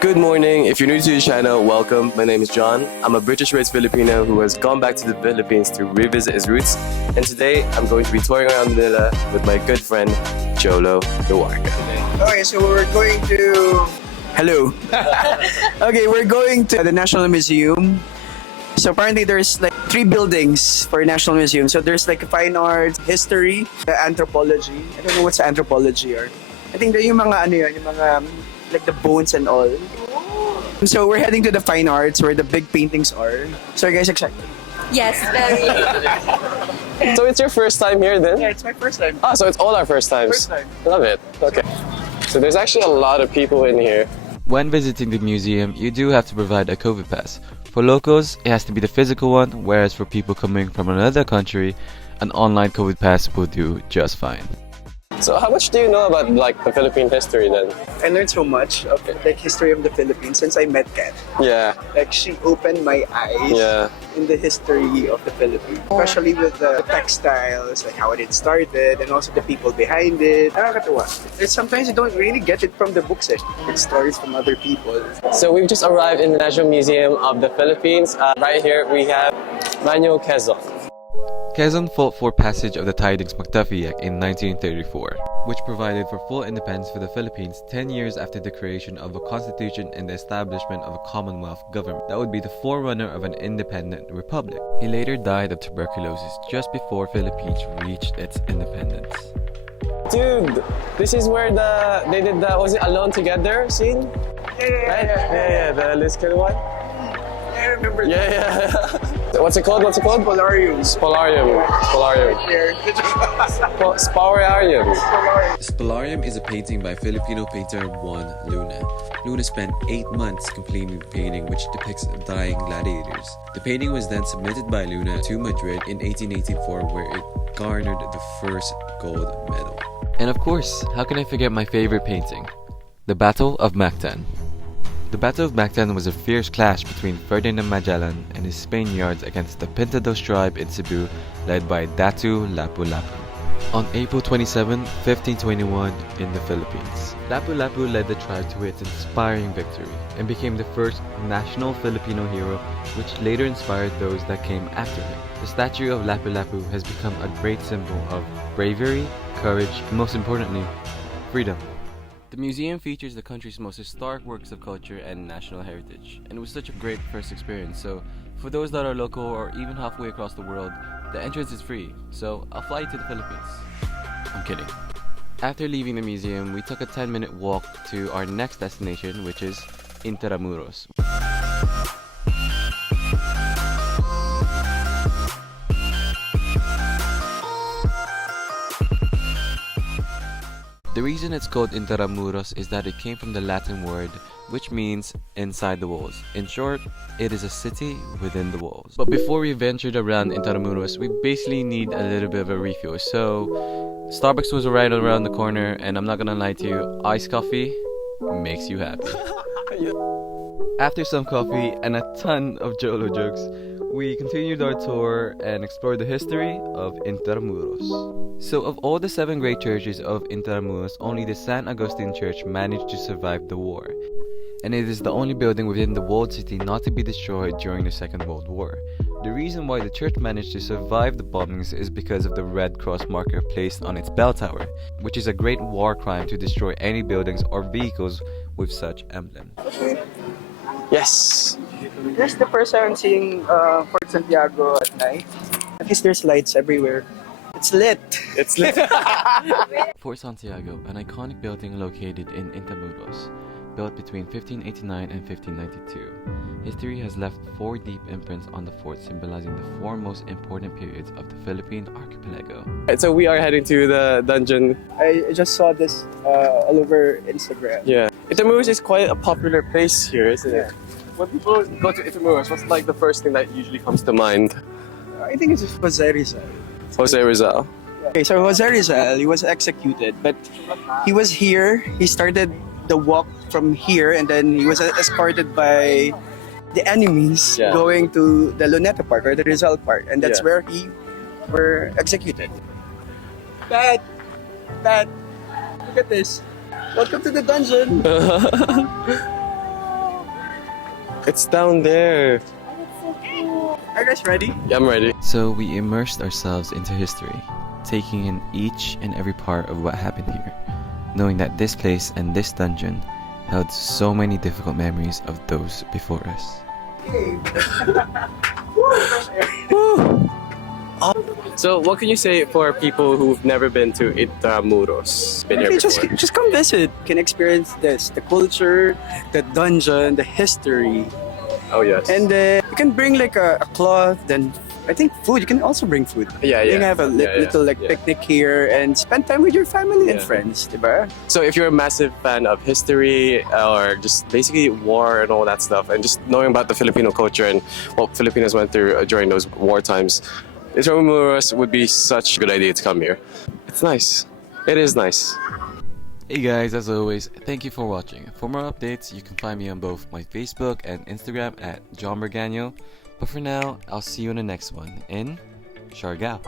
Good morning. If you're new to the channel, welcome. My name is John. I'm a British-raised Filipino who has gone back to the Philippines to revisit his roots. And today, I'm going to be touring around Manila with my good friend, Jolo, Luarca. Okay, so we're going to... Hello. Okay, we're going to the National Museum. So apparently there's like 3 buildings for National Museum. So there's like fine arts, history, anthropology. I don't know what's anthropology or... I think yung mga ano yun, yung mga like the bones and all. So we're heading to the fine arts where the big paintings are. So are you guys excited? Yes, very. So it's your first time here then? Yeah, it's my first time. Ah, so it's all our first times. First time. Love it. Okay. So there's actually a lot of people in here. When visiting the museum, you do have to provide a COVID pass. For locals, it has to be the physical one, whereas for people coming from another country, an online COVID pass will do just fine. So how much do you know about like the Philippine history then? I learned so much of like history of the Philippines since I met Kat. Yeah. Like she opened my eyes in the history of the Philippines, especially with the textiles, like how it started, and also the people behind it. Nakakatuwa. Sometimes you don't really get it from the books. It's stories from other people. So we've just arrived in the National Museum of the Philippines. Right here we have Manuel Quezon. Quezon fought for passage of the Tidings McDuffie Act in 1934, which provided for full independence for the Philippines 10 years after the creation of a constitution and the establishment of a Commonwealth government that would be the forerunner of an independent republic. He later died of tuberculosis just before Philippines reached its independence. Dude, this is where they did the, was it Alone Together scene? Yeah, the Liskin one? I remember that. Yeah. What's it called? Spoliarium. Spoliarium. Spoliarium. Spoliarium is a painting by Filipino painter Juan Luna. Luna spent 8 months completing the painting, which depicts dying gladiators. The painting was then submitted by Luna to Madrid in 1884, where it garnered the first gold medal. And of course, how can I forget my favorite painting? The Battle of Mactan. The Battle of Mactan was a fierce clash between Ferdinand Magellan and his Spaniards against the Pintados tribe in Cebu, led by Datu Lapu-Lapu. On April 27, 1521, in the Philippines, Lapu-Lapu led the tribe to its inspiring victory and became the first national Filipino hero, which later inspired those that came after him. The statue of Lapu-Lapu has become a great symbol of bravery, courage, and most importantly, freedom. The museum features the country's most historic works of culture and national heritage, and it was such a great first experience. So for those that are local or even halfway across the world, the entrance is free, so I'll fly you to the Philippines. I'm kidding. After leaving the museum, we took a 10-minute walk to our next destination, which is Intramuros. The reason it's called Intramuros is that it came from the Latin word which means inside the walls. In short, it is a city within the walls. But before we ventured around Intramuros, we basically need a little bit of a refuel. So Starbucks was right around the corner, and I'm not gonna lie to you, iced coffee makes you happy. After some coffee and a ton of Jolo jokes, we continued our tour and explored the history of Intramuros. So of all the 7 great churches of Intramuros, only the San Agustin Church managed to survive the war. And it is the only building within the walled city not to be destroyed during the Second World War. The reason why the church managed to survive the bombings is because of the Red Cross marker placed on its bell tower, which is a great war crime to destroy any buildings or vehicles with such emblem. Yes. This is the first time I'm seeing Fort Santiago at night. At least there's lights everywhere. It's lit. It's lit. Fort Santiago, an iconic building located in Intramuros, built between 1589 and 1592. History has left 4 deep imprints on the fort, symbolizing the 4 most important periods of the Philippine archipelago. Right, so we are heading to the dungeon. I just saw this all over Instagram. Yeah. Intramuros is quite a popular place here, isn't it? When people go to Intramuros, what's like the first thing that usually comes to mind? I think it's Jose Rizal. Jose Rizal. Okay, so Jose Rizal, he was executed, but he was here. He started the walk from here, and then he was escorted by the enemies going to the Luneta Park or the Rizal Park, and that's where he were executed. Dad, look at this. Welcome to the dungeon. It's down there. Are you guys ready? Yeah, I'm ready. So we immersed ourselves into history, taking in each and every part of what happened here, knowing that this place and this dungeon held so many difficult memories of those before us. So, what can you say for people who've never been to Intramuros? Been here Okay, before? just come visit. You can experience this, the culture, the dungeon, the history. Oh yes. And you can bring like a cloth, then I think food. You can also bring food. Yeah, You yeah. can have a little like picnic here and spend time with your family and Yeah. friends, diba? So if you're a massive fan of history or just basically war and all that stuff, and just knowing about the Filipino culture and what Filipinos went through during those war times, Intramuros would be such a good idea to come here. It's nice. It is nice. Hey guys, as always, thank you for watching. For more updates, you can find me on both my Facebook and Instagram at John Berganio. But for now, I'll see you in the next one in Siargao.